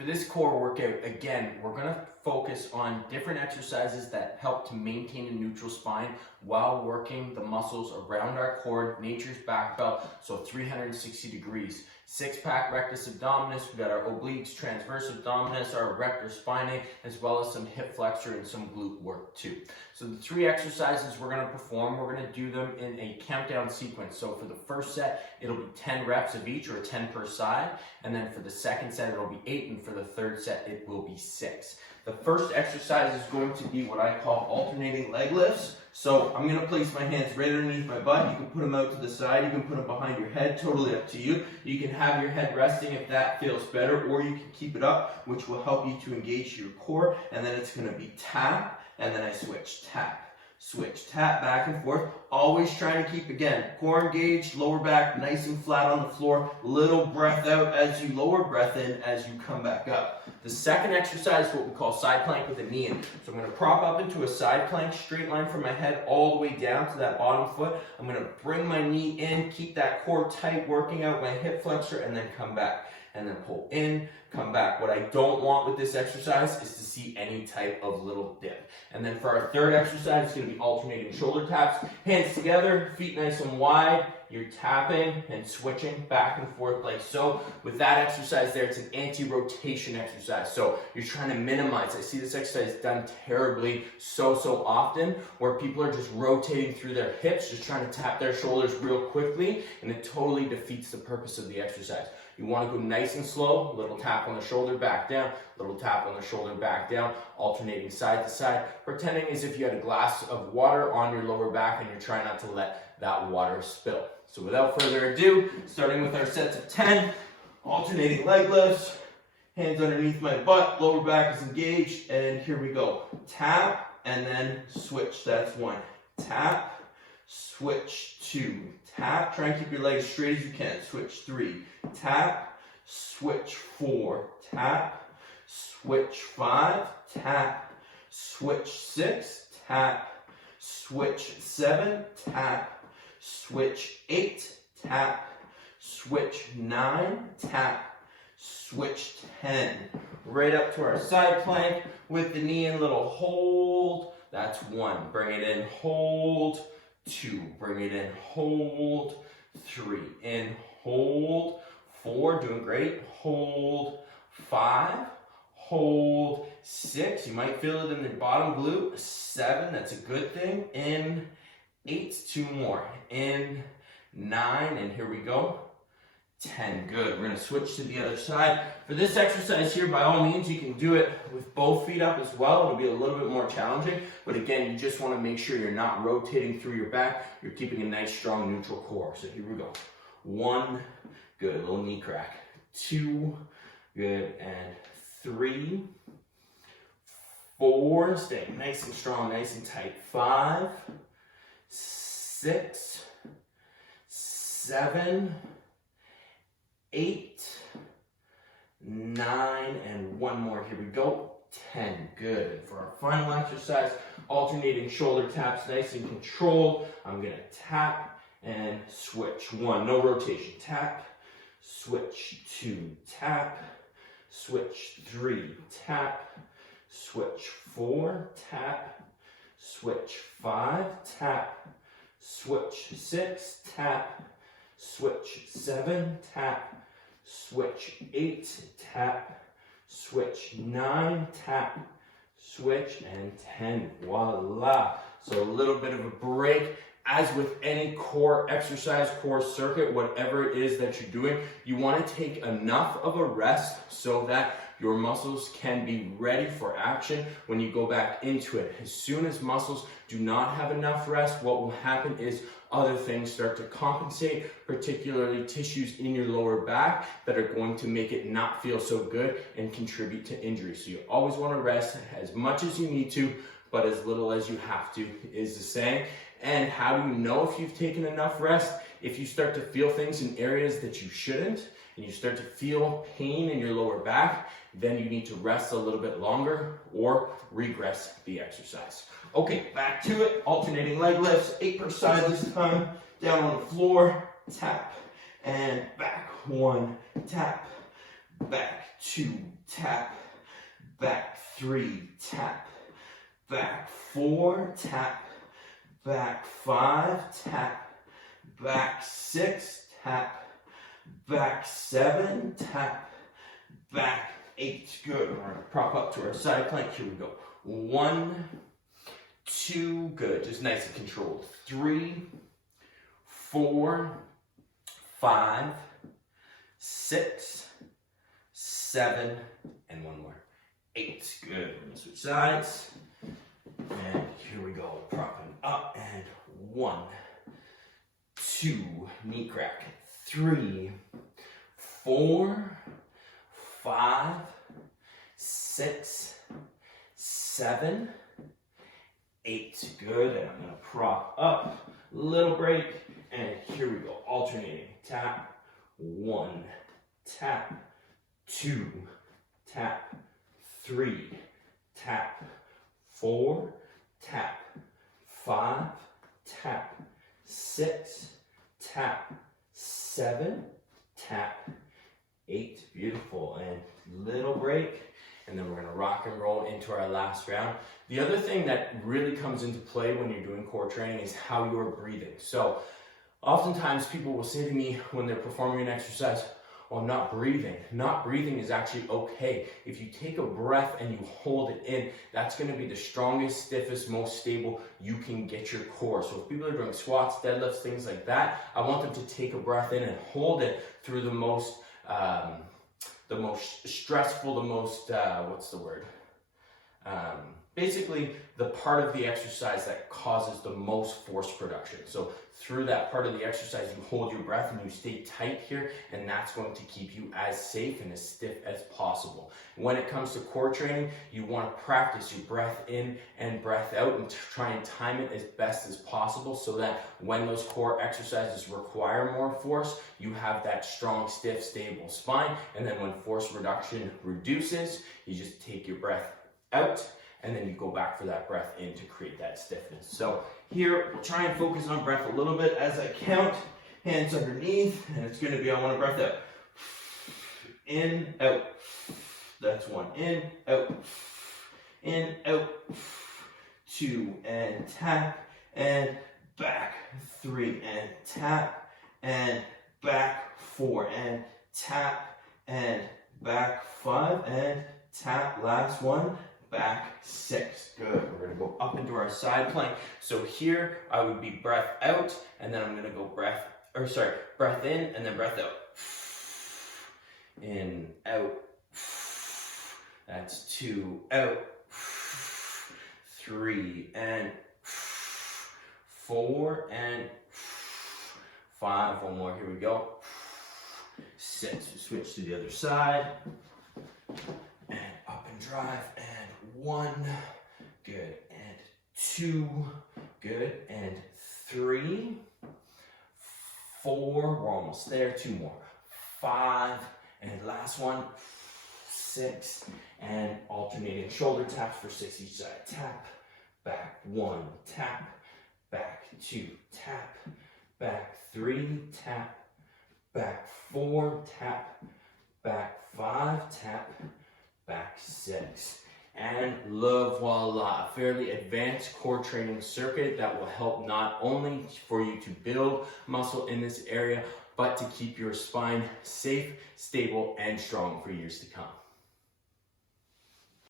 For this core workout, again, we're going to focus on different exercises that help to maintain a neutral spine while working the muscles around our core, nature's back belt, so 360 degrees. Six-pack, rectus abdominis, we got our obliques, transverse abdominis, our rector spinae, as well as some hip flexor and some glute work too. So the three exercises we're going to perform, we're going to do them in a countdown sequence. So for the first set, it'll be 10 reps of each, or 10 per side. And then for the second set, it'll be 8. And for the third set, it will be 6. The first exercise is going to be what I call alternating leg lifts. So I'm going to place my hands right underneath my butt. You can put them out to the side. You can put them behind your head. Totally up to you. You can have your head resting if that feels better, or you can keep it up, which will help you to engage your core. And then it's going to be tap, and then I switch, tap. Switch, tap, back and forth. Always trying to keep, again, core engaged, lower back nice and flat on the floor. Little breath out as you lower, breath in as you come back up. The second exercise is what we call side plank with a knee in. So I'm going to prop up into a side plank, straight line from my head all the way down to that bottom foot. I'm going to bring my knee in, keep that core tight, working out my hip flexor, and then come back. And then pull in, come back. What I don't want with this exercise is to see any type of little dip. And then for our third exercise, it's going to be alternating shoulder taps. Hands together, feet nice and wide. You're tapping and switching back and forth like so. With that exercise there, it's an anti-rotation exercise. So you're trying to minimize. I see this exercise done terribly so often, where people are just rotating through their hips, just trying to tap their shoulders real quickly, and it totally defeats the purpose of the exercise. You want to go nice and slow, little tap on the shoulder, back down, little tap on the shoulder, back down, alternating side to side, pretending as if you had a glass of water on your lower back and you're trying not to let that water spill. So without further ado, starting with our sets of 10, alternating leg lifts, hands underneath my butt, lower back is engaged, and here we go. Tap, and then switch, that's 1. Tap, switch, 2. Tap, try and keep your legs straight as you can. Switch, 3. Tap, switch, 4. Tap, switch, 5. Tap, switch, 6. Tap, switch, 7. Tap, switch, 8. Tap, switch, 9. Tap, switch, 10. Right up to our side plank with the knee in, little hold. That's 1. Bring it in, hold. 2, bring it in, hold. 3, in, hold. 4, doing great, hold. 5, hold. 6, you might feel it in the bottom glute. 7, that's a good thing. In, 8, 2 more. In, 9, and here we go. 10, good. We're going to switch to the other side. For this exercise here, by all means, you can do it with both feet up as well. It'll be a little bit more challenging, but again, you just want to make sure you're not rotating through your back. You're keeping a nice, strong, neutral core. So here we go. 1, good. Little knee crack. 2, good. And 3, 4, staying nice and strong, nice and tight. 5, 6, 7, 8, 9, and 1 more. Here we go. 10. Good. And for our final exercise, alternating shoulder taps, nice and controlled. I'm going to tap and switch. 1, no rotation. Tap, switch. 2, tap, switch. 3, tap, switch. 4, tap, switch. 5, tap, switch. 6, tap, switch. 7, tap, switch. 8, tap, switch. 9, tap, switch, and 10. Voila. So a little bit of a break. As with any core exercise, core circuit, whatever it is that you're doing, you want to take enough of a rest so that your muscles can be ready for action when you go back into it. As soon as muscles do not have enough rest, what will happen is other things start to compensate, particularly tissues in your lower back that are going to make it not feel so good and contribute to injury. So you always want to rest as much as you need to, but as little as you have to is the saying. And how do you know if you've taken enough rest? If you start to feel things in areas that you shouldn't, and you start to feel pain in your lower back, then you need to rest a little bit longer or regress the exercise. Okay, back to it. Alternating leg lifts, 8 per side this time. Down on the floor, tap, and back. 1, tap, back 2, tap, back 3, tap, back 4, tap, back 5, tap, back 6, tap, back 7, tap, back 8. Good. We're going to prop up to our side plank. Here we go. 1, 2, good. Just nice and controlled. 3, 4, 5, 6, 7, and one more. 8. Good. We're going to switch sides. And here we go. Propping up. And 1, 2, knee crack. 3, 4, 5, 6, 7, 8. Good. And I'm going to prop up. Little break. And here we go. Alternating. Tap. 1, tap. 2, tap. 3, tap. 4, tap. 5, tap. 6, tap. 7, tap. 8. Beautiful. And little break. And then we're going to rock and roll into our last round. The other thing that really comes into play when you're doing core training is how you're breathing. So oftentimes people will say to me when they're performing an exercise, "Oh, I'm not breathing." Not breathing is actually okay. If you take a breath and you hold it in, that's going to be the strongest, stiffest, most stable you can get your core. So if people are doing squats, deadlifts, things like that, I want them to take a breath in and hold it through the most stressful, the most, basically the part of the exercise that causes the most force production. So through that part of the exercise, you hold your breath and you stay tight here, and that's going to keep you as safe and as stiff as possible. When it comes to core training, you want to practice your breath in and breath out and try and time it as best as possible so that when those core exercises require more force, you have that strong, stiff, stable spine. And then when force reduction reduces, you just take your breath out and then you go back for that breath in to create that stiffness. So here, try and focus on breath a little bit as I count. Hands underneath, and it's going to be, I want to breath out. In, out. That's 1. In, out. In, out. 2, and tap, and back. 3, and tap, and back. 4, and tap, and back. 5, and tap. Last one. Back. 6. Good. We're going to go up into our side plank. So here I would be breath out, and then I'm going to go breath in, and then breath out. In, out. That's 2, out. 3, and 4, and 5. One more. Here we go. 6. We switch to the other side. And up and drive. And 1. Good. And 2. Good. And 3. 4. We're almost there. 2 more. 5. And last one. 6. And alternating shoulder taps for 6 each side. Tap. Back. 1. Tap. Back. 2. Tap. Back. 3. Tap. Back. 4. Tap. Back. 5. Tap. Back. 6. And voila, a fairly advanced core training circuit that will help not only for you to build muscle in this area, but to keep your spine safe, stable, and strong for years to come.